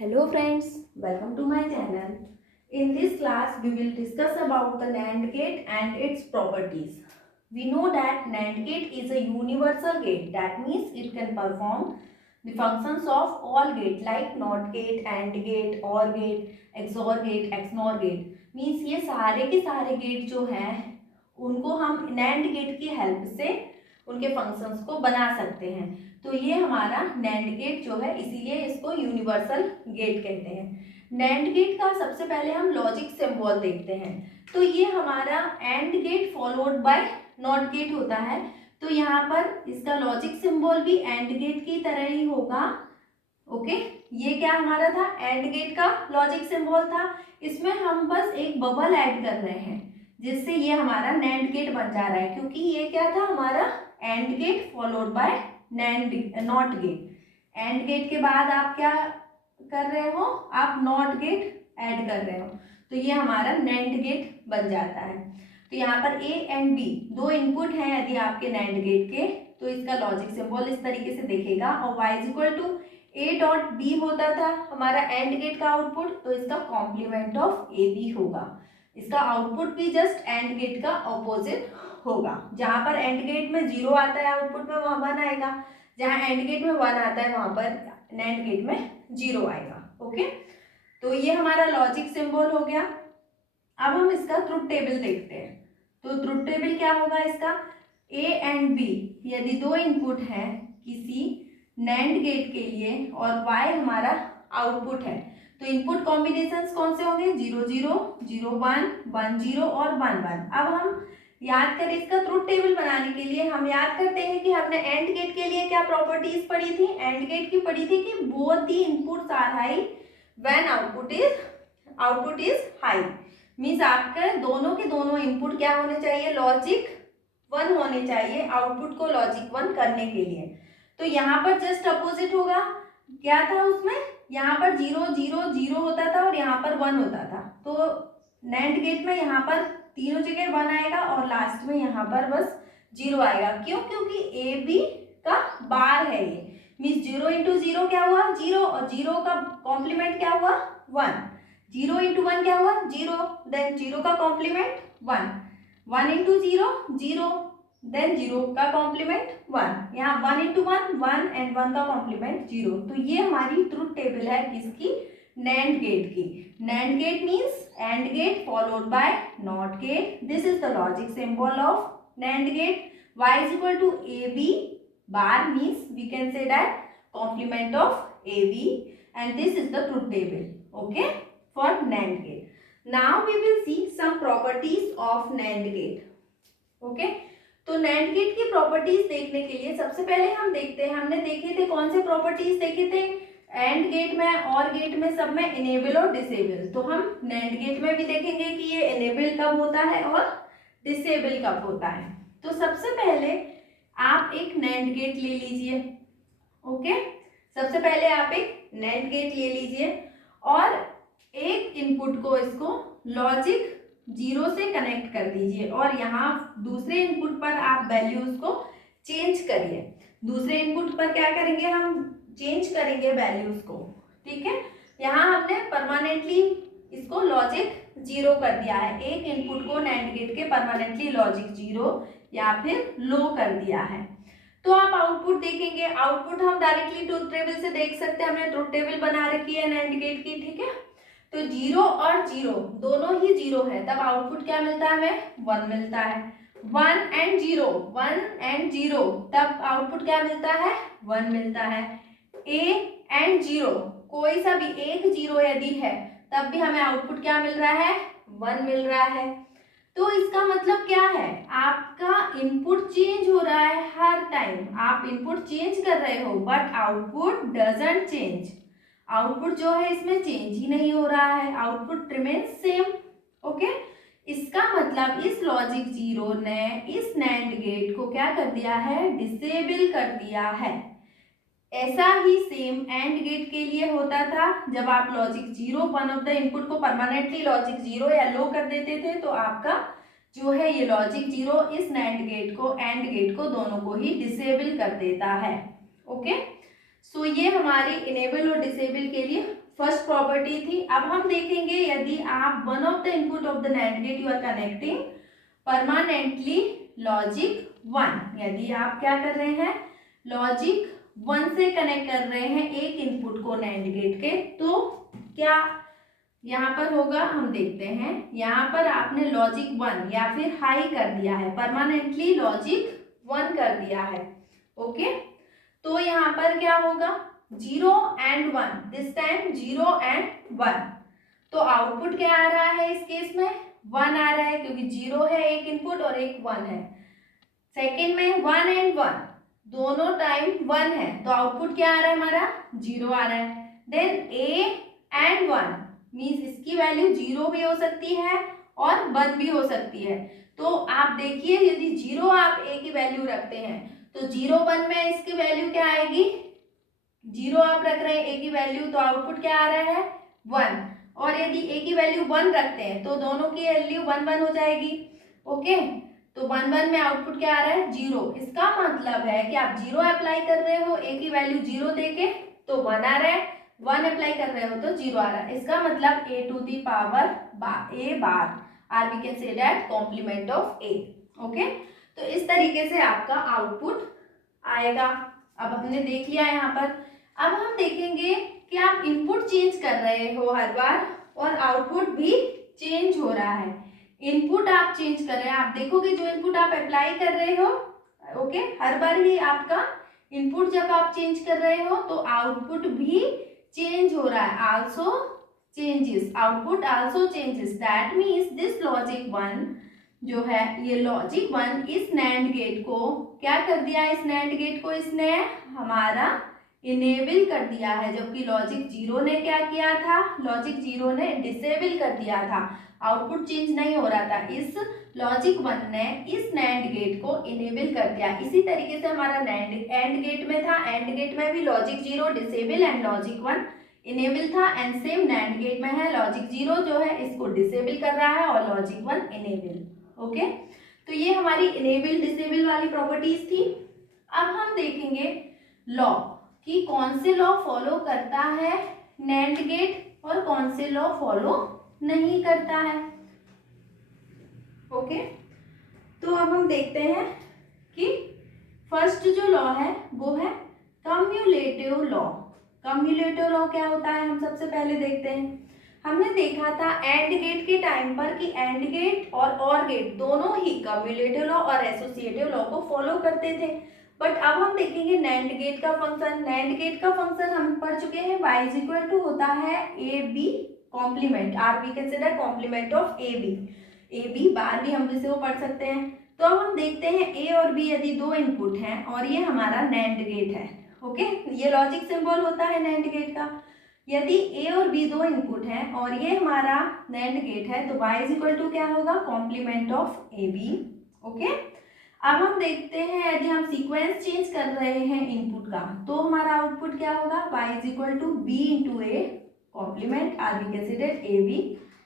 Hello friends, welcome to my channel. In this class, we will discuss about the NAND gate and its properties. We know that NAND gate is a universal gate. That means it can perform the functions of all gate like NOT gate, AND gate, OR gate, XOR gate, XNOR gate. Means ये सारे के सारे gate जो हैं उनको हम NAND gate की help से उनके फंक्शंस को बना सकते हैं। तो ये हमारा नैंड गेट जो है, इसीलिए इसको यूनिवर्सल गेट कहते हैं। नैंड गेट का सबसे पहले हम लॉजिक सिंबल देखते हैं। तो ये हमारा and gate followed by not gate होता है। तो यहाँ पर इसका लॉजिक सिंबल भी एंड गेट की तरह ही होगा। ओके, ये क्या हमारा था, एंड गेट का लॉजिक सिंबल था। इसमें हम बस एक बबल ऐड कर रहे हैं जिससे ये हमारा नैंड गेट बन जा रहा है, क्योंकि ये क्या था हमारा and gate followed by not gate. And gate के बाद आप क्या कर रहे हो, आप नॉट गेट ऐड कर रहे हो, तो ये हमारा नैंड गेट बन जाता है। तो यहाँ पर ए एंड बी दो इनपुट हैं यदि आपके नैंड गेट के, तो इसका लॉजिक सिंबल इस तरीके से दिखेगा। और y equal to a dot b होता था हमारा एंड गेट का आउटपुट, तो इसका कॉम्प्लीमेंट ऑफ ए बी होगा। इसका आउटपुट भी जस्ट एंड गेट का ऑपोजिट होगा। जहां पर एंड गेट में 0 आता है आउटपुट में, वहां 1 आएगा। जहां एंड गेट में 1 आता है वहां पर नैंड गेट में 0 आएगा। ओके, तो ये हमारा लॉजिक सिंबल हो गया। अब हम इसका ट्रुथ टेबल देखते हैं। तो ट्रुथ टेबल क्या होगा इसका, ए एंड बी यदि दो इनपुट है किसी नैंड गेट के लिए और y हमारा आउटपुट है, तो इनपुट कॉम्बिनेशंस कौन से होंगे, 0 0 0 1 1 0 और 1 1। अब हम याद करें इसका ट्रुथ टेबल बनाने के लिए, हम याद करते हैं कि हमने एंड गेट के लिए क्या प्रॉपर्टीज पढ़ी थी। एंड गेट की पढ़ी थी कि both the inputs are high when output is high. Means आपके दोनों के दोनों इनपुट क्या होने चाहिए, लॉजिक 1 होने चाहिए आउटपुट को लॉजिक 1 करने के लिए। तो यहाँ पर जस्ट अपोजिट होगा। क्या था उसमें, यहाँ पर 0 0 0 होता था और यहाँ पर 1 होता था। तो नैंड गेट में यहाँ पर तीनों जगह 1 आएगा और लास्ट में यहाँ पर बस 0 आएगा। क्यों, क्योंकि ए बी का बार है ये। मीन्स 0 इंटू 0 क्या हुआ, 0, और 0 का कॉम्प्लीमेंट क्या हुआ, 1। 0 इंटू 1 क्या हुआ, 0, देन 0 का कॉम्प्लीमेंट 1। 1 इंटू 0 0, देन 0 का कॉम्प्लीमेंट 1। यहाँ 1 इंटू 1 1 एंड 1 का कॉम्प्लीमेंट 0। तो ये हमारी ट्रुथ टेबल है किसकी, नैंड गेट की। NAND gate means and gate followed by not gate. This is the logic symbol of NAND gate. y is equal to ab bar means we can say that complement of ab, and this is the truth table, okay, for NAND gate. Now we will see some properties of NAND gate. okay, तो NAND gate की properties देखने के लिए सबसे पहले हम देखते हैं, हमने देखे थे कौन से प्रॉपर्टीज देखे थे, एंड गेट में और गेट में सब में इनेबल और डिसेबल। तो हम NANड गेट में भी देखेंगे कि ये इनेबल कब होता है और डिसेबल कब होता है। तो सबसे पहले आप एक NANड गेट ले लीजिए। ओके, सबसे पहले आप एक NANड गेट ले लीजिए और एक इनपुट को इसको लॉजिक 0 से कनेक्ट कर दीजिए और यहाँ दूसरे इनपुट पर आप वैल्यूज को चेंज करिए। दूसरे इनपुट पर क्या करेंगे, हम चेंज करेंगे वैल्यूज को। ठीक है, यहाँ हमने परमानेंटली इसको लॉजिक 0 कर दिया है। एक इनपुट को नैंड गेट के परमानेंटली लॉजिक 0 या फिर लो कर दिया है। तो आप आउटपुट देखेंगे, आउटपुट हम डायरेक्टली ट्रुथ टेबल से देख सकते हैं। हमने ट्रुथ टेबल बना रखी है नैंड गेट की। ठीक है, तो 0 और 0 दोनों ही 0 है, तब आउटपुट क्या मिलता है हमें, 1 मिलता है। 1 एंड 0 तब आउटपुट क्या मिलता है, 1 मिलता है। a एंड 0 कोई सा भी एक 0 यदि है तब भी हमें आउटपुट क्या मिल रहा है, 1 मिल रहा है। तो इसका मतलब क्या है, आपका इनपुट चेंज हो रहा है हर टाइम। आप इनपुट चेंज कर रहे हो but output doesn't change. Output जो है इसमें चेंज ही नहीं हो रहा है, आउटपुट रिमेन्स सेम। ओके, इसका मतलब इस लॉजिक 0 ने इस नैंड गेट को क्या कर दिया है, डिसेबल कर दिया है। ऐसा ही सेम एंड गेट के लिए होता था। जब आप logic 0 one of the input को परमानेंटली लॉजिक 0 या लो कर देते थे तो आपका जो है ये लॉजिक 0 इस नैंड गेट को एंड गेट को दोनों को ही डिसेबल कर देता है। ओके, सो ये हमारी इनेबल और डिसेबल के लिए फर्स्ट प्रॉपर्टी थी। अब हम देखेंगे यदि आप one of the input of the NAND gate you are connecting permanently logic 1, यदि आप क्या कर रहे हैं लॉजिक 1 से कनेक्ट कर रहे हैं एक इनपुट को NAND गेट के, तो क्या यहाँ पर होगा, हम देखते हैं। यहाँ पर आपने लॉजिक 1 या फिर हाई कर दिया है, परमानेंटली लॉजिक 1 कर दिया है, ओके। तो यहाँ पर क्या होगा 0 and 1, दिस टाइम 0 and 1, तो आउटपुट क्या आ रहा है इस केस में 1 आ रहा है, क्योंकि 0 है एक इनपुट और एक 1 है। सेकेंड में 1 and 1 दोनों टाइम 1 है, तो आउटपुट क्या आ रहा है हमारा 0 आ रहा है। देन a and 1 मीन्स इसकी वैल्यू 0 भी हो सकती है और 1 भी हो सकती है। तो आप देखिए यदि 0 आप a की वैल्यू रखते हैं तो 0 1 में इसकी वैल्यू क्या आएगी, 0 आप रख रहे हैं a की वैल्यू, तो आउटपुट क्या आ रहा है 1, और यदि a की वैल्यू 1 रखते हैं तो दोनों की वैल्यू 1 1 हो जाएगी, ओके। तो 1 1 में आउटपुट क्या आ रहा है 0, इसका मतलब है कि आप 0 अप्लाई कर रहे हो a की वैल्यू 0 देके तो 1 आ रहा है, 1 अप्लाई कर रहे हो तो 0 आ रहा है। इसका मतलब a to the power a bar, और we can say that complement of a, okay. तो इस तरीके से आपका आउटपुट आएगा। अब हमने देख लिया यहाँ पर। अब हम देखेंगे कि आप इनपुट चेंज कर रहे हो हर बार और आउटपुट भी चेंज हो रहा है। इनपुट आप चेंज कर रहे हैं, आप देखोगे जो इनपुट आप अप्लाई कर रहे हो, ओके, हर बार ही आपका इनपुट जब आप चेंज कर रहे हो तो आउटपुट भी चेंज हो रहा है, also changes, output also changes. That means this logic 1 जो है, ये लॉजिक 1 इस NAND गेट को क्या कर दिया, इस NAND गेट को इसने हमारा इनेबल कर दिया है, जबकि लॉजिक 0 ने क्या किया था, लॉजिक 0 ने डिसेबल कर दिया था, आउटपुट चेंज नहीं हो रहा था। इस लॉजिक 1 ने इस NAND गेट को इनेबल कर दिया। इसी तरीके से हमारा एंड गेट में था, एंड गेट में भी logic 0 disable and logic 1 enable था, एंड सेम NAND गेट में है, लॉजिक 0 जो है इसको डिसेबल कर रहा है और लॉजिक 1 इनेबल, ओके। तो ये हमारी इनेबल डिसेबल वाली प्रॉपर्टीज थी। अब हम देखेंगे लॉ कि कौन से लॉ फॉलो करता है NAND गेट और कौन से लॉ फॉलो नहीं करता है, ओके। तो अब हम देखते हैं कि फर्स्ट जो लॉ है वो है कम्युलेटिव लॉ। कम्युलेटिव लॉ क्या होता है हम सबसे पहले देखते हैं। हमने देखा था एंड गेट के टाइम पर कि एंड गेट और गेट दोनों ही कम्युलेटिव लॉ और एसोसिएटिव लॉ को फॉलो करते थे। बट अब हम देखेंगे NAND गेट का फंक्शन। NAND गेट का फंक्शन हम पढ़ चुके हैं, y इज इक्वल टू होता है ए b complement, or we consider complement of a b bar भी हम इसे वो पढ़ सकते हैं। तो अब हम देखते हैं a और b यदि दो इनपुट हैं और ये हमारा NAND गेट है, ओके, ये लॉजिक सिंबल होता है NAND गेट का। यदि a और b दो इनपुट हैं और ये हमारा NAND गेट है तो y इज इक्वल टू क्या होगा, complement of a b, okay. अब हम देखते हैं यदि हम सीक्वेंस चेंज कर रहे हैं इनपुट का तो हमारा आउटपुट क्या होगा, y is equal to b into a complement, or we consider a b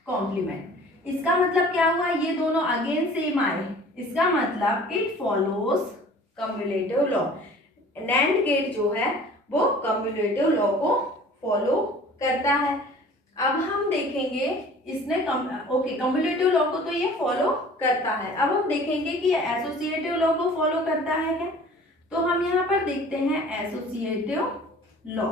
complement. इसका मतलब क्या हुआ, ये दोनों अगेन सेम आए, इसका मतलब it follows cumulative law. NAND gate जो है वो कम्युलेटिव लॉ को फॉलो करता है। अब हम देखेंगे इसने कम्युलेटिव लॉ को तो ये फॉलो करता है। अब हम देखेंगे कि एसोसिएटिव लॉ को फॉलो करता है क्या। तो हम यहाँ पर देखते हैं एसोसिएटिव लॉ।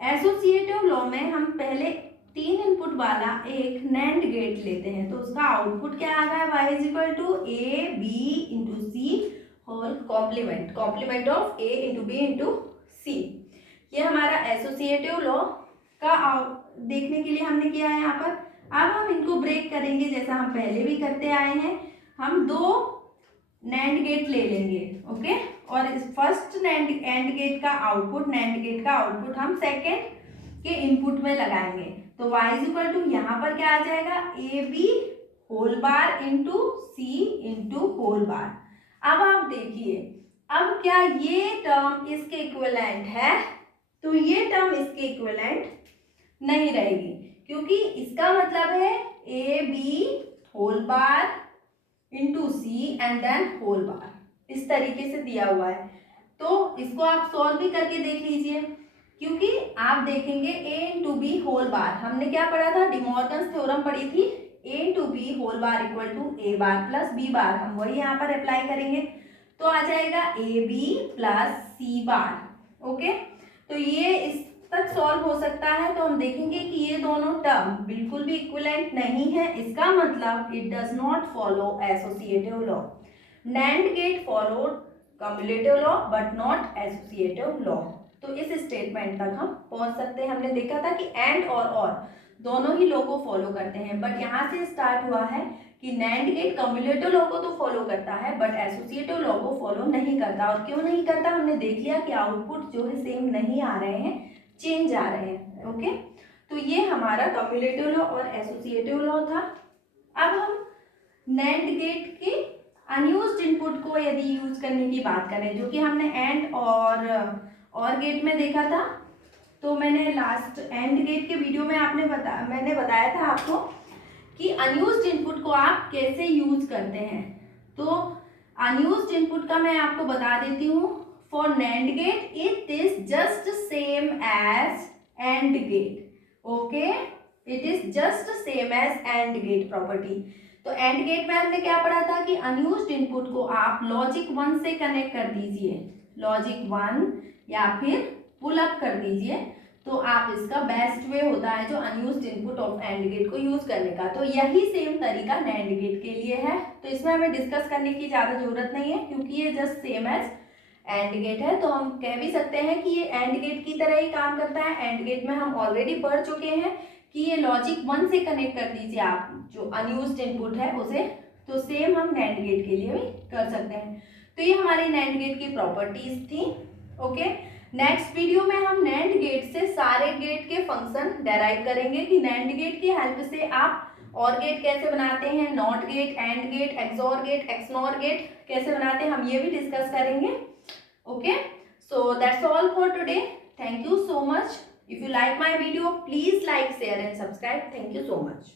एसोसिएटिव लॉ में हम पहले 3 इनपुट वाला एक NAND गेट लेते हैं तो उसका आउटपुट क्या आ रहा है, y is equal to a b into c whole complement of a into b into c. ये हमारा एसोसिएटिव लॉ का देखने के लिए हमने किया है यहाँ पर। अब हम इनको ब्रेक करेंगे जैसा हम पहले भी करते आए हैं। हम 2 NAND गेट ले लेंगे, ओके, और इस फर्स्ट NAND गेट का आउटपुट हम सेकेंड के इनपुट में लगाएंगे तो y इज इक्वल टू यहाँ पर क्या आ जाएगा, A B whole bar into C into whole bar. अब आप देखिए, अब क्या ये टर्म इसके इक्विवेलेंट है, तो ये टर्म इसके इक्विवेलेंट नहीं रहेगी क्योंकि इसका मतलब है ए B whole bar into C and then whole bar, इस तरीके से दिया हुआ है। तो इसको आप सॉल्व भी करके देख लीजिए, क्योंकि आप देखेंगे a into B whole bar, हमने क्या पढ़ा था, डिमॉर्गन्स थ्योरम पढ़ी थी, a into B whole bar equal to a bar plus b bar, हम वही यहाँ पर अप्लाई करेंगे तो आ जाएगा a b plus c bar. Okay, तो ये इस तक सॉल्व हो सकता है। तो हम देखेंगे कि ये दोनों टर्म बिल्कुल भी इक्विवेलेंट नहीं है, इसका मतलब it does not follow associative law. NAND gate followed cumulative law but not associative law. तो इस स्टेटमेंट तक हम पहुंच सकते हैं। हमने देखा था कि एंड और दोनों ही लॉ को फॉलो करते हैं, बट यहाँ से स्टार्ट हुआ है कि NAND गेट कम्युलेटिव लॉ को तो फॉलो करता है बट एसोसिएटिव लॉ को फॉलो नहीं करता। और क्यों नहीं करता, हमने देख लिया कि आउटपुट जो है सेम नहीं आ रहे हैं, चेंज आ रहे हैं। ओके, तो ये हमारा कम्युलेटिव लॉ और एसोसिएटिव लॉ था। अब हम NAND गेट के अनयूज्ड इनपुट को यदि यूज करने की बात करें, जो कि हमने एंड और गेट में देखा था, तो मैंने लास्ट एंड गेट के वीडियो में मैंने बताया था आपको कि अनयूज्ड इनपुट को आप कैसे यूज करते हैं। तो अनयूज्ड इनपुट का मैं आपको बता देती हूँ। For NAND gate it is just same as AND gate. Okay, it is just same as AND gate property. तो AND गेट में हमने क्या पढ़ा था कि अनयूज्ड इनपुट को आप लॉजिक 1 से कनेक्ट कर दीजिए, लॉजिक 1 या फिर पुल अप कर दीजिए, तो आप इसका बेस्ट वे होता है जो unused input of AND gate को यूज करने का। तो यही सेम तरीका NAND गेट के लिए है, तो इसमें हमें डिस्कस करने की ज्यादा जरूरत नहीं है क्योंकि ये just same as AND gate है। तो हम कह भी सकते हैं कि ये AND गेट की तरह ही काम करता है। AND गेट में हम ऑलरेडी पढ़ चुके हैं कि ये लॉजिक 1 से कनेक्ट कर दीजिए आप जो अनयूज्ड इनपुट है उसे, तो सेम हम NAND गेट के लिए भी कर सकते हैं। तो ये हमारी NAND गेट की प्रॉपर्टीज थी। ओके, नेक्स्ट वीडियो में हम NAND गेट से सारे गेट के फंक्शन डेराइव करेंगे कि NAND गेट की हेल्प से आप और गेट कैसे बनाते हैं, not gate, and gate, XOR gate, XNOR gate कैसे बनाते हैं, हम ये भी डिस्कस करेंगे। Okay, so that's all for today. Thank you so much. If you like my video, please like, share and subscribe. Thank you so much.